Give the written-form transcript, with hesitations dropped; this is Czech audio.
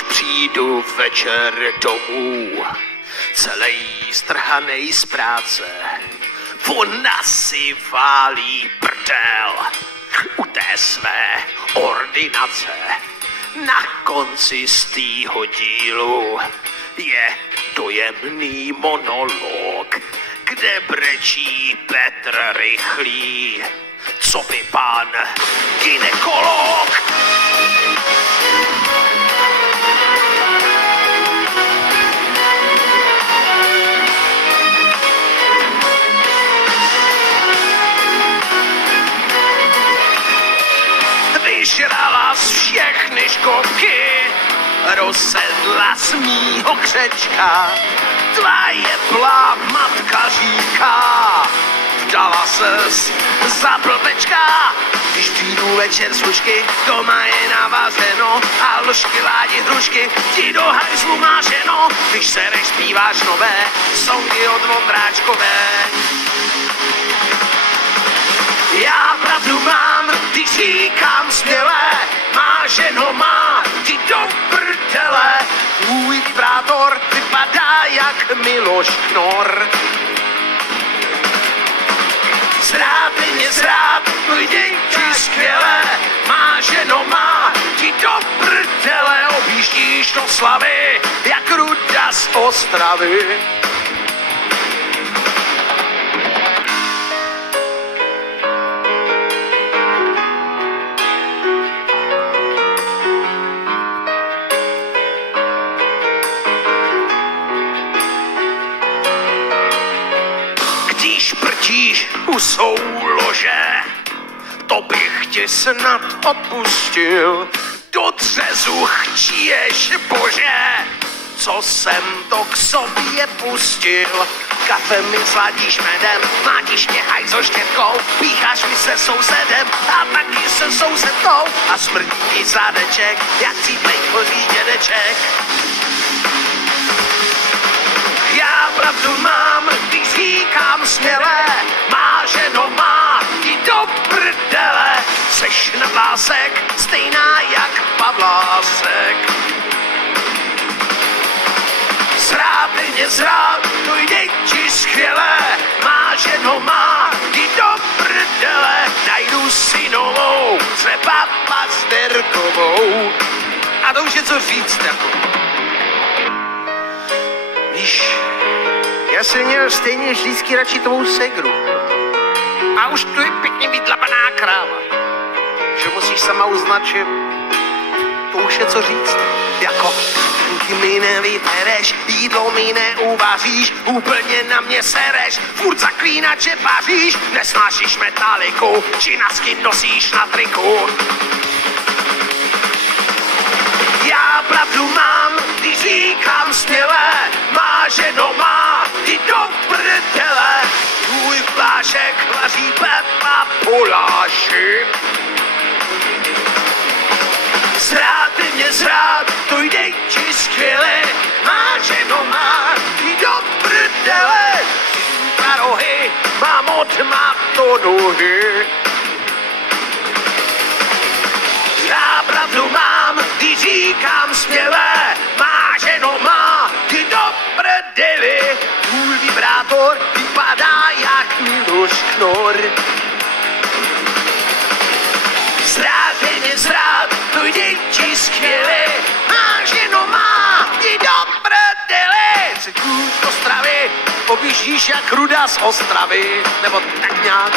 když přijdu večer domů, celej strhanej z práce, ona si válí prdel u té své ordinace. Na konci z týho dílu je dojemný monolog, kde brečí Petr Rychlý, co by pan gynekolog. Vyžrala z všechny školky, rozsedla z mýho křečka. Tvá jeblá matka říká, vdala ses za blbečka. Když přijdu večer z lučky, doma je navařeno a ložky, ládi, hrušky ti do hajzlu máženo. Když sereš, zpíváš nové songy od Vondráčkové. Já pravdu mám, když říkám směle, má ženo, má ti do prdele. Můj vibrátor vypadá jak Miloš Knor. Zrád mě zrád, můj děti skvěle, má ženo, má ti do prdele. Objíždíš do slavy, jak Ruda z Ostravy. Když prtíš u soulože, to bych ti snad odpustil. Do dřezu chčíješ, bože, co jsem to k sobě pustil. Kafe mi sladíš medem, mlátíš mě hajzo štětkou, pícháš mi se sousedem a taky se sousedkou a smrdí ti zádeček, jak cíplej choří dědeček. Já pravdu mám, když říkám směle, má ženo, má ti do prdele. Seš na vlásek, stejná jak Pavlásek. Zrád mě zrád, to jde ti skvěle, má ženo, má ti do prdele. Najdu si novou, třeba Pazderkovou. A to už je co říct, jako. Víš, já jsem měl stejně vždycky radši tvou segru. A už tu je pěkně vydlabaná kráva. Že musíš sama uznat, že to už je co říct. Jako, ty mi nevypereš, jídlo mi neuvaříš, úplně na mě sereš, furt zaklínače paříš, nesnášíš metaliku, či na skin nosíš na triku. Já pravdu mám, když říkám směle, má ženo, má ti do prdele. Tvůj plášek vaří Pepa Poláši. Zrád mě zrád, to jde ti skvěle, má ženo, má ti do prdele. Dva rohy, mám od matonohy. Já pravdu mám, když říkám směle, má ženo, má ti do prdeli. Tvůj vibrátor vypadá jak Miloš Knor. Zrád mě zrád, to jde ti skvěle, má ženo, má ti do prdeli. Třetí z Ostravy, objíždíš jak Ruda z Ostravy, nebo tak nějak.